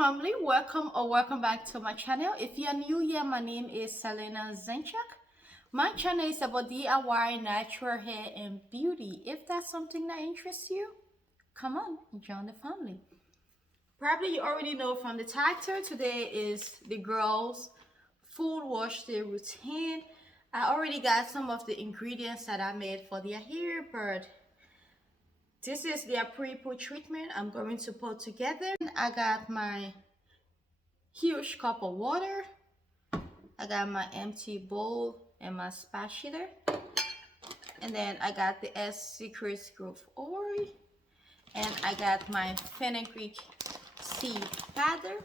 family, welcome or welcome back to my channel. If you're new here, my name is Selina Zinchuk. My channel is about DIY, natural hair and beauty. If that's something that interests you, come on, join the family. Probably you already know from the title, today is the girls' full wash day routine. I already got some of the ingredients that I made for their hair, but this is their pre-poo treatment I'm going to put together. I got my huge cup of water. I got my empty bowl and my spatula. And then I got the Secret Growth oil. And I got my fenugreek seed powder.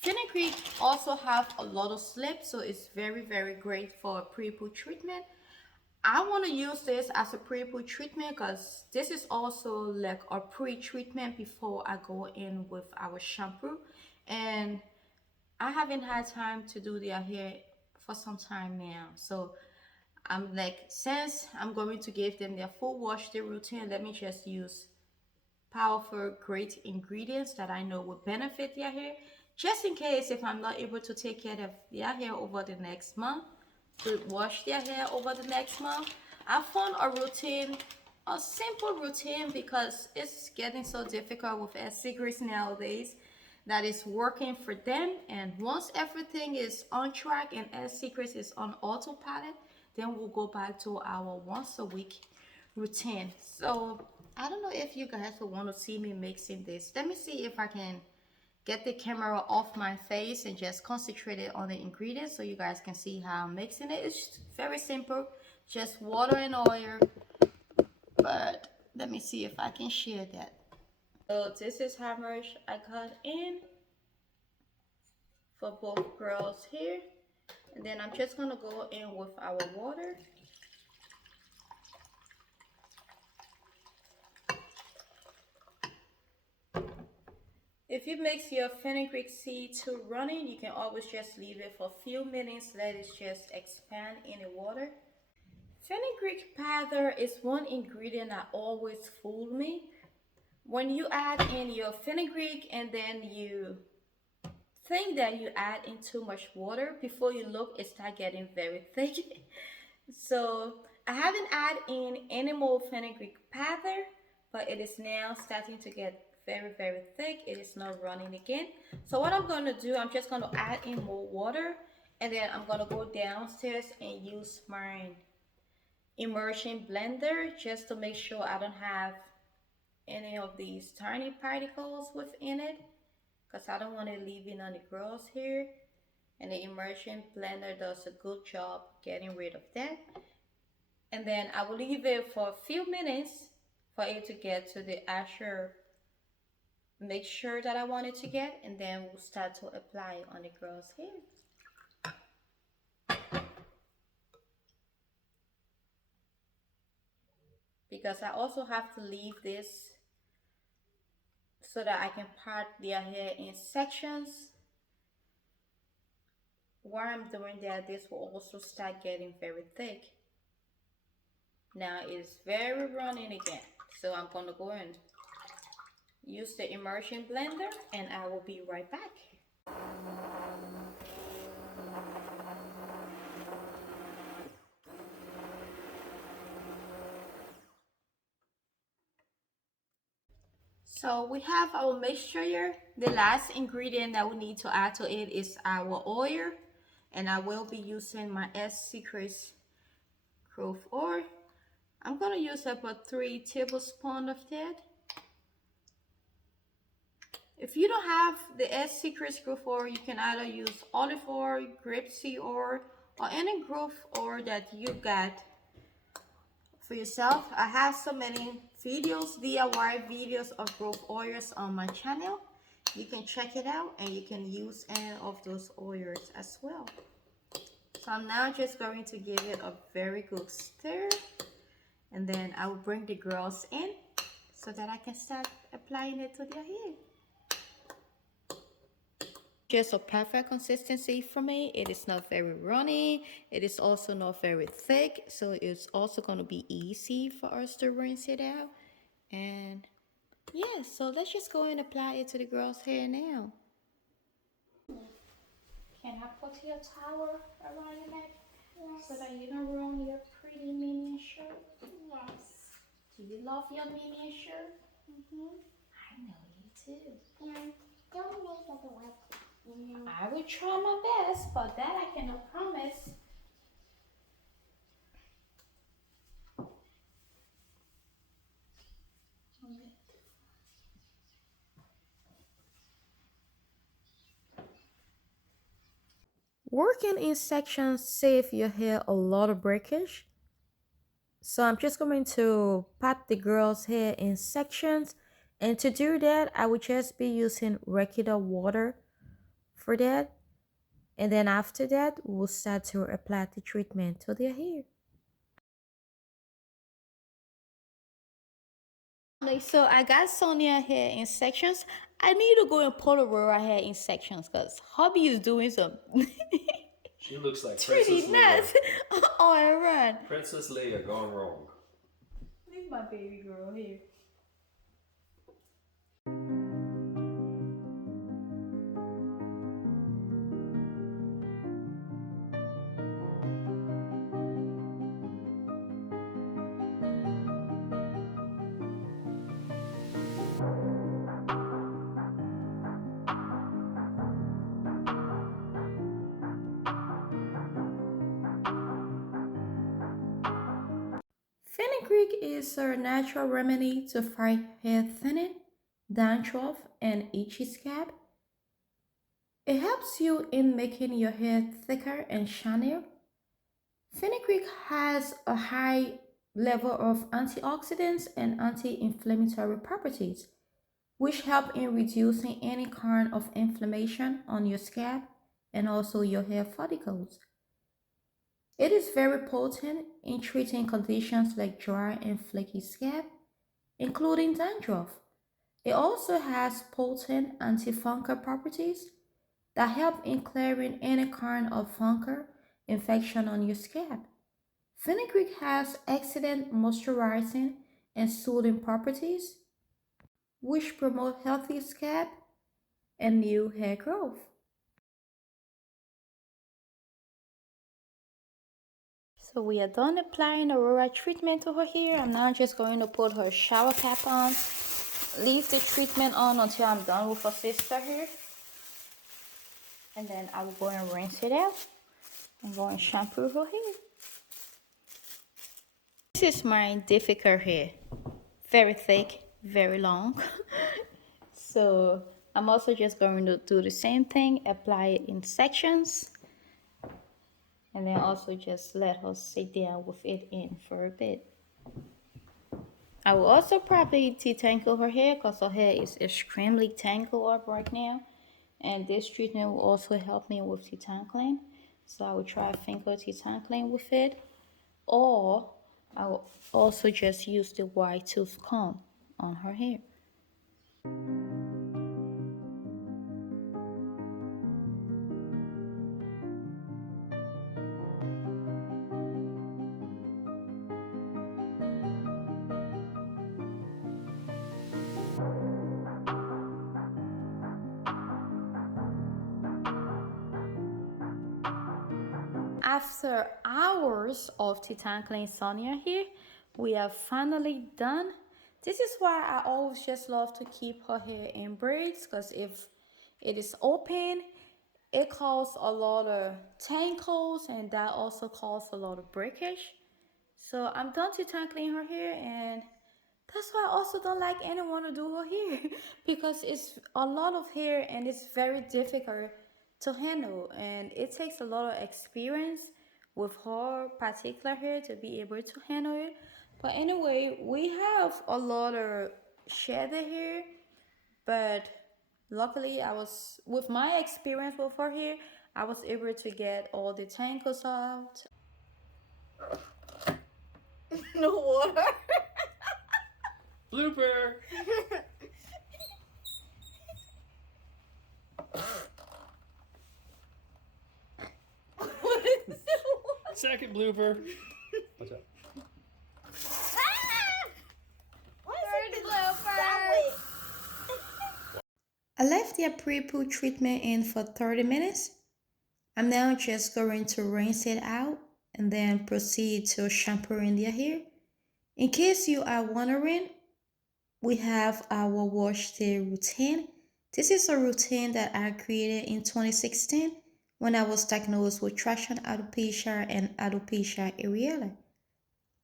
Fenugreek also have a lot of slip, so it's very great for a pre-poo treatment. I want to use this as a pre-poo treatment because this is also like a pre-treatment before I go in with our shampoo. And I haven't had time to do their hair for some time now. So I'm like, since I'm going to give them their full wash day routine, let me just use powerful, great ingredients that I know will benefit their hair. Just in case if I'm not able to take care of their hair over the next month, to wash their hair over the next month, I found a routine, a simple routine, because it's getting so difficult with secrets nowadays, that is working for them. And once everything is on track and secrets is on autopilot, then we'll go back to our once a week routine. So I don't know if you guys will want to see me mixing this. Let me see if I can get the camera off my face and just concentrate it on the ingredients so you guys can see how I'm mixing it. It's very simple, just water and oil, but let me see if I can share that. So this is how much I got in for both girls here, and then I'm just gonna go in with our water. If you mix your fenugreek seed to running, you can always just leave it for a few minutes, let it just expand in the water. Fenugreek powder is one ingredient that always fooled me. When you add in your fenugreek and then you think that you add in too much water, before you look, it starts getting very thick. So I haven't added in any more fenugreek powder, but it is now starting to get very thick. It is not running again. So what I'm going to do, I'm just going to add in more water, and then I'm going to go downstairs and use my immersion blender just to make sure I don't have any of these tiny particles within it, because I don't want to leave it on the girls here. And the immersion blender does a good job getting rid of that. And then I will leave it for a few minutes for it to get to the actual mixture that I want it to get, and then we'll start to apply it on the girls' hair. Because I also have to leave this so that I can part their hair in sections. While I'm doing that, this will also start getting very thick. Now it's very running again, so I'm going to go and use the immersion blender, and I will be right back. So we have our mixture here. The last ingredient that we need to add to it is our oil, and I will be using my Secret Growth oil. I'm gonna use about 3 tablespoons of that. If you don't have the Secret Growth oil, you can either use olive oil, grapeseed oil, or any growth oil that you got for yourself. I have so many videos, DIY videos of growth oils on my channel. You can check it out and you can use any of those oils as well. So I'm now just going to give it a very good stir, and then I will bring the girls in so that I can start applying it to their hair. Just a perfect consistency for me. It is not very runny. It is also not very thick, so it's also going to be easy for us to rinse it out. And Yes, so let's just go and apply it to the girl's hair now. Can I put your towel around your neck? Yes. So that you don't ruin your pretty minion shirt? Yes. Do you love your minion shirt? Mm-hmm. I know you too. Yeah. Don't make it wet. Mm-hmm. I will try my best, but that I cannot promise. Okay. Working in sections save your hair a lot of breakage. So I'm just going to pat the girl's hair in sections. And to do that, I will just be using regular water for that. And then after that, we'll start to apply the treatment to their hair. So I got Sonia hair in sections. I need to go and put Aurora hair in sections because hubby is doing some. She looks like Pretty Princess nuts Leia. on a run. Princess Leia gone wrong. Leave my baby girl here. Fenugreek is a natural remedy to fight hair thinning, dandruff, and itchy scalp. It helps you in making your hair thicker and shinier. Fenugreek has a high level of antioxidants and anti-inflammatory properties, which help in reducing any kind of inflammation on your scalp and also your hair follicles. It is very potent in treating conditions like dry and flaky scalp, including dandruff. It also has potent antifungal properties that help in clearing any kind of fungal infection on your scalp. Fenugreek has excellent moisturizing and soothing properties, which promote healthy scalp and new hair growth. So we are done applying Aurora treatment to her hair. I'm now just going to put her shower cap on, leave the treatment on until I'm done with her sister here. And then I will go and rinse it out and go and shampoo her hair. This is my difficult hair. Very thick, very long. So I'm also just going to do the same thing, apply it in sections. And then also just let her sit down with it in for a bit. I will also probably detangle her hair because her hair is extremely tangled up right now. And this treatment will also help me with detangling. So I will try finger detangling with it. Or I will also just use the white tooth comb on her hair. After hours of detangling Sonia here, we are finally done. This is why I always just love to keep her hair in braids because if it is open, it causes a lot of tangles and that also causes a lot of breakage. So I'm done detangling her hair and that's why I also don't like anyone to do her hair because it's a lot of hair and it's very difficult to handle and it takes a lot of experience with her particular hair to be able to handle it. But anyway, we have a lot of shedded hair, but luckily I was with my experience with her hair, I was able to get all the tangles out. No water. Blooper! What is it? Second blooper. What's up? Ah! Why is it blooper? left the pre-poo treatment in for 30 minutes. I'm now just going to rinse it out and then proceed to shampooing their hair. In case you are wondering, we have our wash day routine. This is a routine that I created in 2016 when I was diagnosed with traction alopecia and alopecia areata.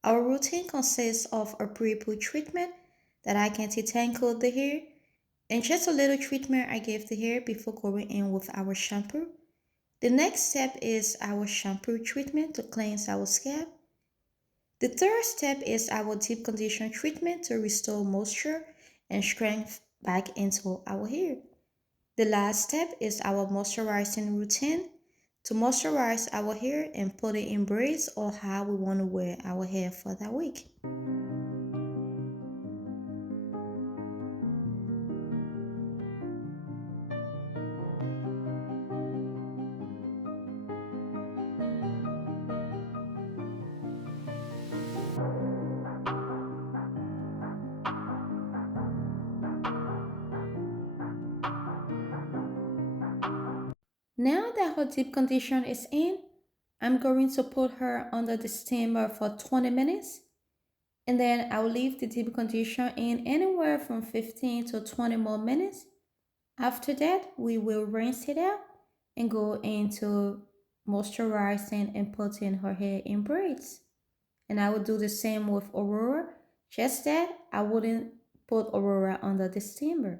Our routine consists of a pre-poo treatment that I can detangle the hair and just a little treatment I give the hair before going in with our shampoo. The next step is our shampoo treatment to cleanse our scalp. The third step is our deep condition treatment to restore moisture and strength back into our hair. The last step is our moisturizing routine to moisturize our hair and put it in braids or how we want to wear our hair for that week. Now that her deep condition is in, I'm going to put her under the steamer for 20 minutes and then I'll leave the deep condition in anywhere from 15 to 20 more minutes. After that, we will rinse it out and go into moisturizing and putting her hair in braids. And I would do the same with Aurora, just that I wouldn't put Aurora under the steamer.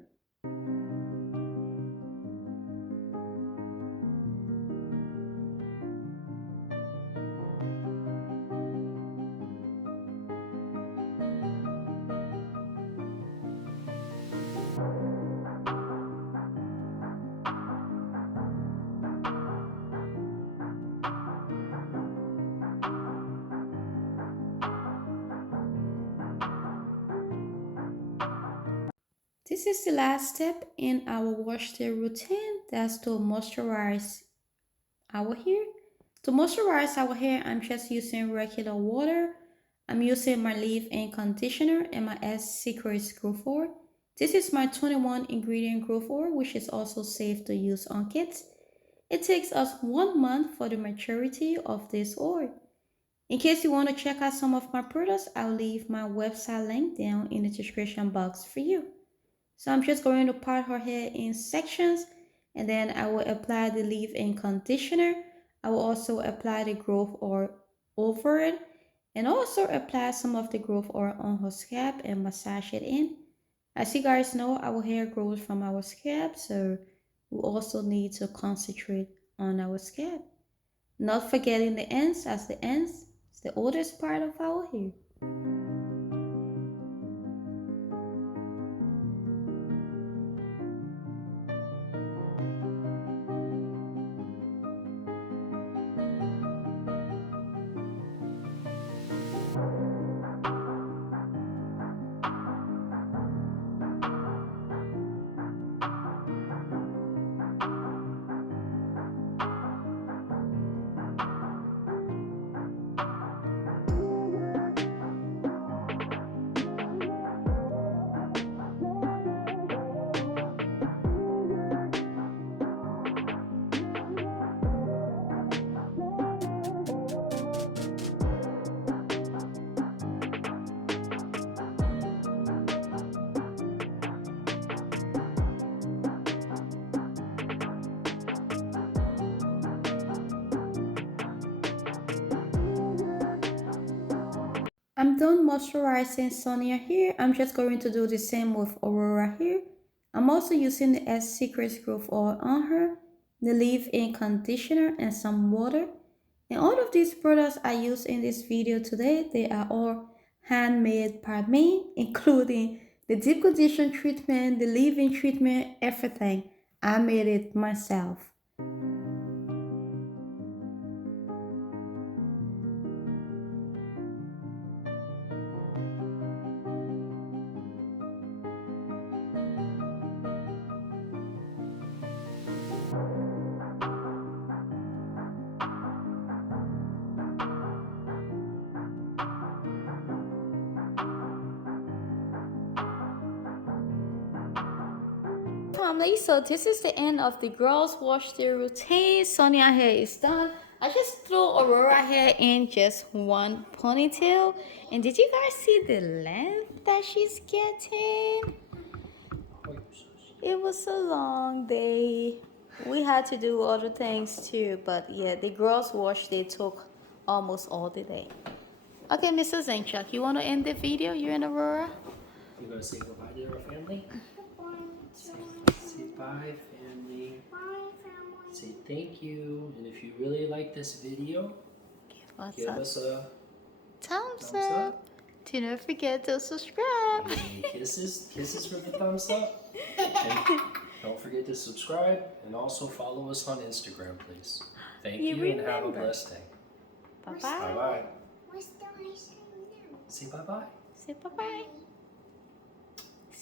This is the last step in our wash day routine. That's to moisturize our hair. To moisturize our hair, I'm just using regular water. I'm using my leave-in conditioner and my S Secrets Growth Oil. This is my 21 ingredient growth oil, which is also safe to use on kids. It takes us 1 month for the maturity of this oil. In case you want to check out some of my products, I'll leave my website link down in the description box for you. So I'm just going to part her hair in sections and then I will apply the leave-in conditioner. I will also apply the growth oil over it and also apply some of the growth oil on her scalp and massage it in. As you guys know, our hair grows from our scalp, so we also need to concentrate on our scalp. Not forgetting the ends, as the ends is the oldest part of our hair. I'm done moisturizing Sonia here. I'm just going to do the same with Aurora here. I'm also using the S Secrets Growth Oil on her, the leave-in conditioner, and some water. And all of these products I use in this video today, they are all handmade by me, including the deep condition treatment, the leave-in treatment, everything. I made it myself. family, so this is the end of the girls wash their routine. Sonia hair is done. I just threw Aurora hair in just one ponytail. And did you guys see the length that she's getting? It was a long day. We had to do other things too, but yeah, the girls wash, they took almost all the day. Okay, Mrs. Zinchuk, you want to end the video? You and Aurora? You gonna say goodbye to our family? Say bye, family. Bye, family. Say thank you. And if you really like this video, give us a thumbs thumbs up. up. Do not forget to subscribe. And kisses for the thumbs up. And don't forget to subscribe and also follow us on Instagram, please. Thank you and have a blessed day. Bye-bye. Bye-bye. What's the ice cream now? Say bye-bye. Say bye-bye.